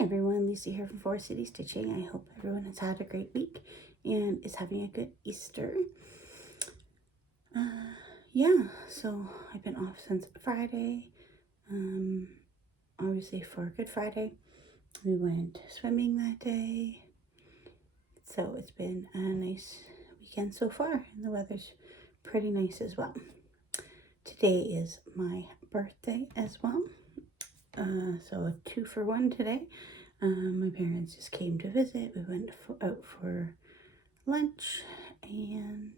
Hi everyone, Lisa here from Forest City Stitching. I hope everyone has had a great week and is having a good Easter. Yeah, so I've been off since Friday. Obviously for Good Friday. We went swimming that day. So it's been a nice weekend so far, and the weather's pretty nice as well. Today is my birthday as well. So a 2-for-1 today. My parents just came to visit. We went out for lunch, and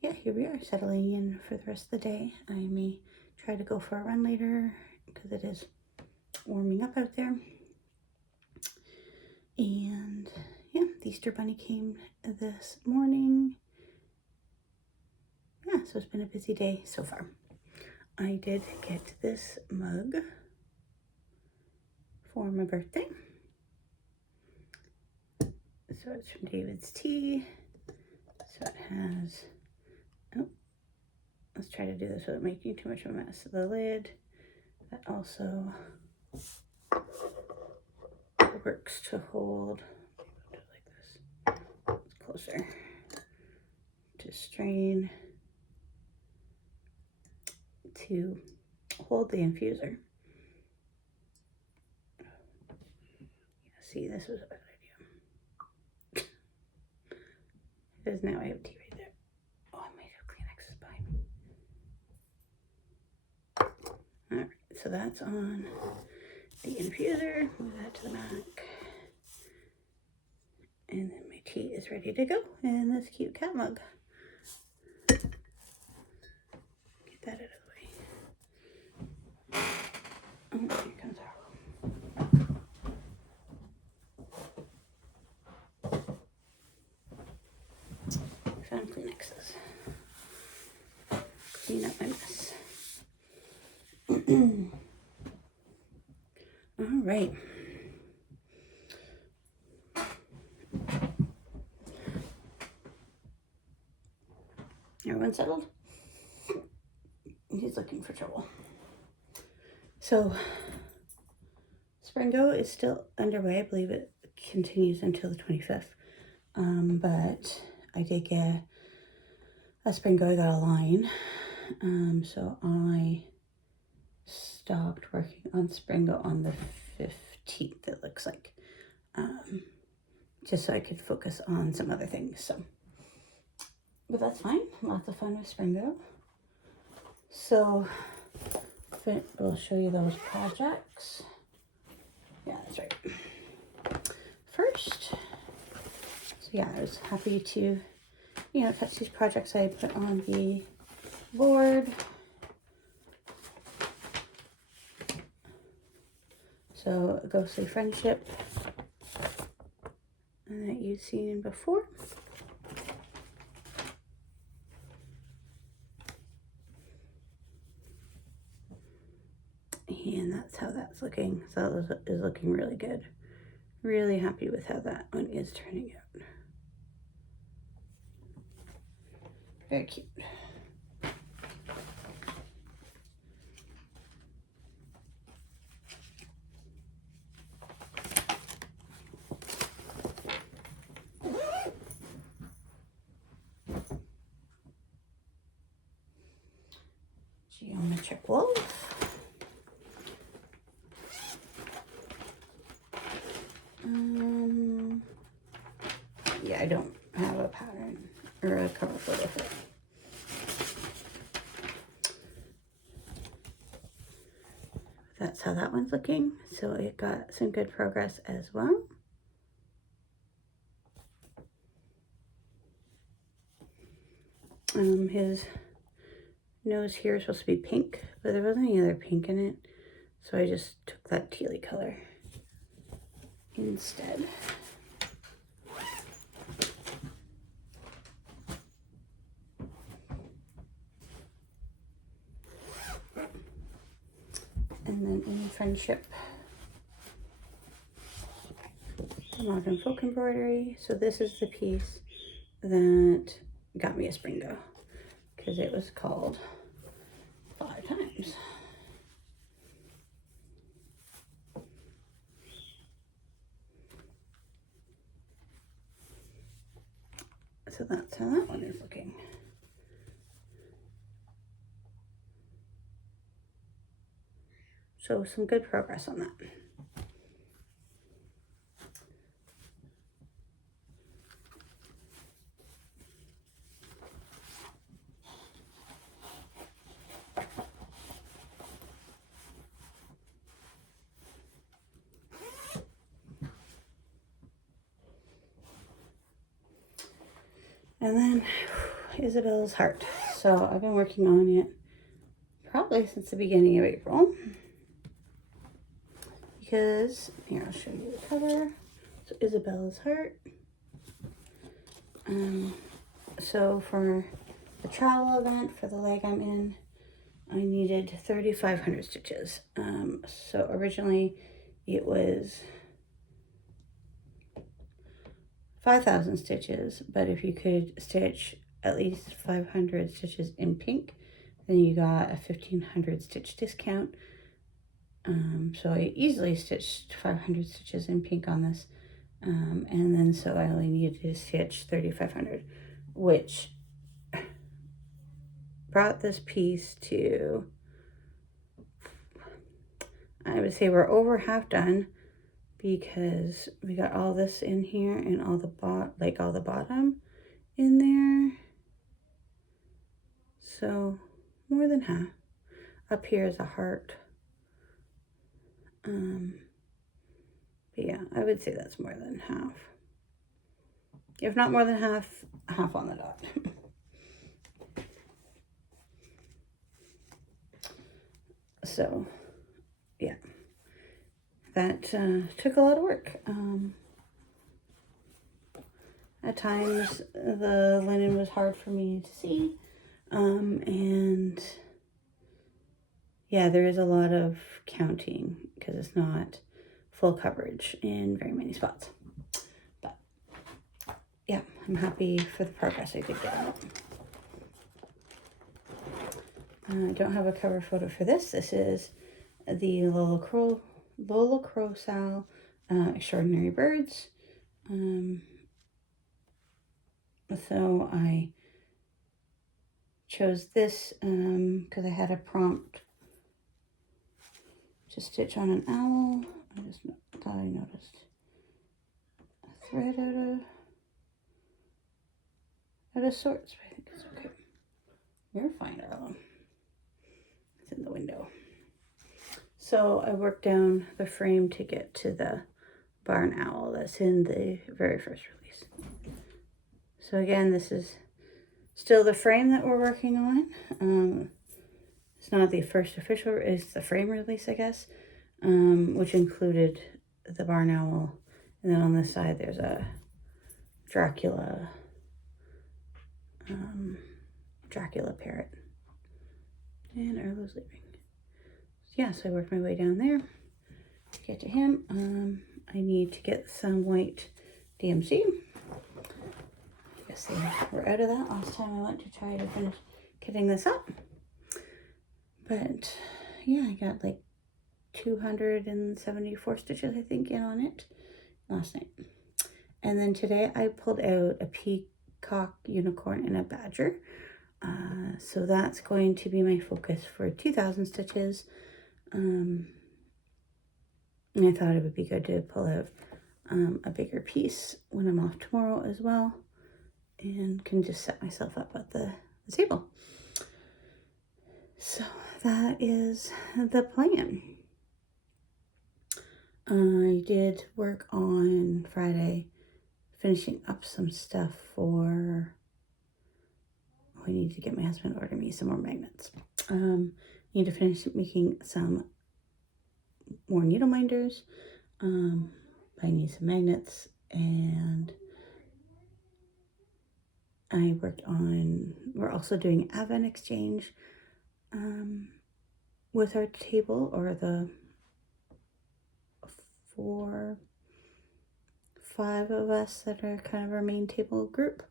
yeah, here we are settling in for the rest of the day. I may try to go for a run later because it is warming up out there. And yeah, the Easter Bunny came this morning. Yeah, so it's been a busy day so far. I did get this mug for my birthday. So it's from David's Tea. So it has, oh, let's try to do this without making too much of a mess. The lid that also works to hold, like this, it's closer, to strain, to hold the infuser. Yeah, see, this was a good idea. Because now I have tea right there. Oh, I might have Kleenexes behind me. Alright, so that's on the infuser. Move that to the back. And then my tea is ready to go in this cute cat mug. Get that out of the way. Oh, here comes our found Kleenexes. Clean up my mess. All right. Everyone settled? He's looking for trouble. So, Spring Go is still underway. I believe it continues until the 25th. But I did get a Spring Go. I got a line. So I stopped working on Spring Go on the 15th, it looks like. Just so I could focus on some other things. So, but that's fine. Lots of fun with Spring Go. So we'll show you those projects. Yeah, that's right. First, so yeah, I was happy to, touch these projects I put on the board. So, Ghostly Friendship, that you've seen before. And that's how that's looking. So that is looking really good. Really happy with how that one is turning out. Very cute. Geometric wolf. Yeah, I don't have a pattern or a cover photo for it. That's how that one's looking. So it got some good progress as well. His nose here is supposed to be pink, but there wasn't any other pink in it. So I just took that tealy color instead. And then in Friendship, Modern Folk Embroidery. So this is the piece that got me a Spring Go, because it was called 5 times. So that's how that one is looking. So some good progress on that. And then Isabella's heart. So I've been working on it probably since the beginning of April. Because, here, I'll show you the cover. So Isabella's heart. So for the travel event, for the leg I'm in, I needed 3,500 stitches. So originally it was 5,000 stitches, but if you could stitch at least 500 stitches in pink, then you got a 1,500 stitch discount. So I easily stitched 500 stitches in pink on this. And then so I only needed to stitch 3,500, which brought this piece to, I would say we're over half done, because we got all this in here and all the bottom in there. So more than half. Up here is a heart. But yeah, I would say that's more than half. If not more than half, half on the dot. So yeah, that took a lot of work. At times the linen was hard for me to see. And yeah, there is a lot of counting because it's not full coverage in very many spots. But yeah, I'm happy for the progress I did get on it. I don't have a cover photo for this. This is the Lola Crowsal Extraordinary Birds. So I chose this because I had a prompt to stitch on an owl. I just thought I noticed a thread out of sorts, but I think it's okay. You're fine, darling. It's in the window. So I worked down the frame to get to the barn owl that's in the very first release. So again, this is still the frame that we're working on. It's not the first official, it's the frame release, I guess, which included the barn owl. And then on this side, there's a Dracula parrot. And Arlo's leaving. So yeah, so I worked my way down there to get to him. I need to get some white DMC. I guess they were out of that last time I went to try to finish kitting this up. But yeah, I got like 274 stitches, I think, in on it last night. And then today I pulled out a peacock, unicorn, and a badger. So that's going to be my focus for 2,000 stitches. And I thought it would be good to pull out a bigger piece when I'm off tomorrow as well, and can just set myself up at the table. So that is the plan. I did work on Friday finishing up some stuff for, I need to get my husband to order me some more magnets. Need to finish making some more needle minders. I need some magnets, and I worked on, we're also doing Advent exchange with our table, or the 5 of us that are kind of our main table group.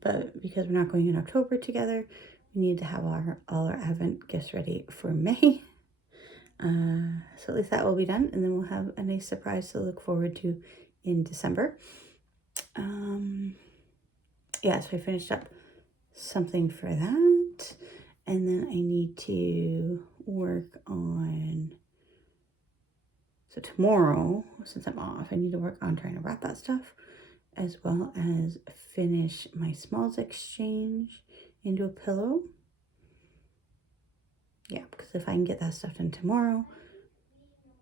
But because we're not going in October together, we need to have all our Advent gifts ready for May. So at least that will be done, and then we'll have a nice surprise to look forward to in December. Yeah, so I finished up something for that. And then I need to work on, so tomorrow, since I'm off, I need to work on trying to wrap that stuff, as well as finish my smalls exchange into a pillow. Yeah, because if I can get that stuff done tomorrow,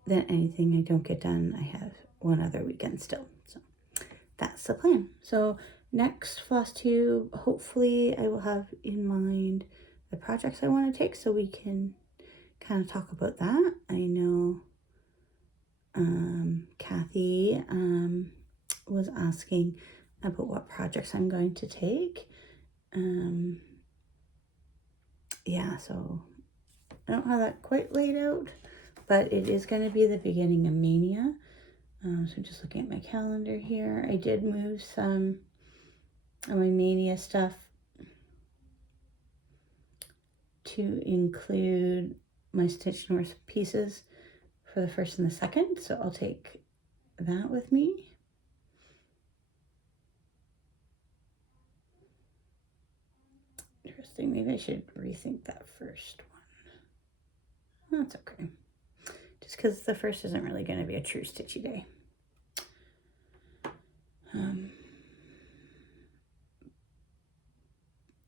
then anything I don't get done, I have one other weekend still. So that's the plan. So next Flosstube, hopefully I will have in mind the projects I want to take so we can kind of talk about that. I know Kathy was asking about what projects I'm going to take. Yeah, so I don't have that quite laid out, but it is going to be the beginning of Mania. So I'm just looking at my calendar here. I did move some of my Mania stuff to include my Stitch North pieces for the 1st and the 2nd. So I'll take that with me. Interesting. Maybe I should rethink that first one. That's okay. Just because the 1st isn't really going to be a true stitchy day.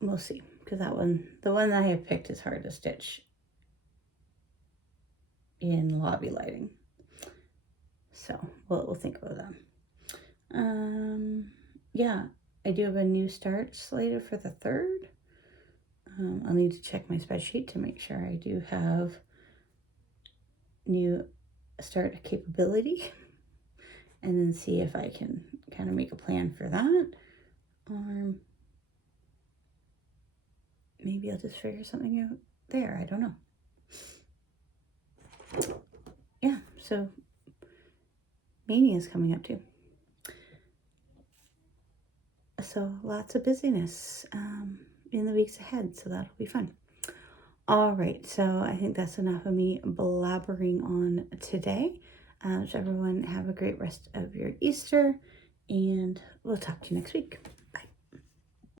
We'll see, because that one, the one that I have picked is hard to stitch in lobby lighting. So we'll think about that. Yeah, I do have a new start slated for the 3rd. I'll need to check my spreadsheet to make sure I do have new start capability, and then see if I can kind of make a plan for that. Maybe I'll just figure something out there. I don't know. Yeah, so Mania is coming up too. So lots of busyness in the weeks ahead, so that'll be fun. All right, so I think that's enough of me blabbering on today. So everyone have a great rest of your Easter, and we'll talk to you next week.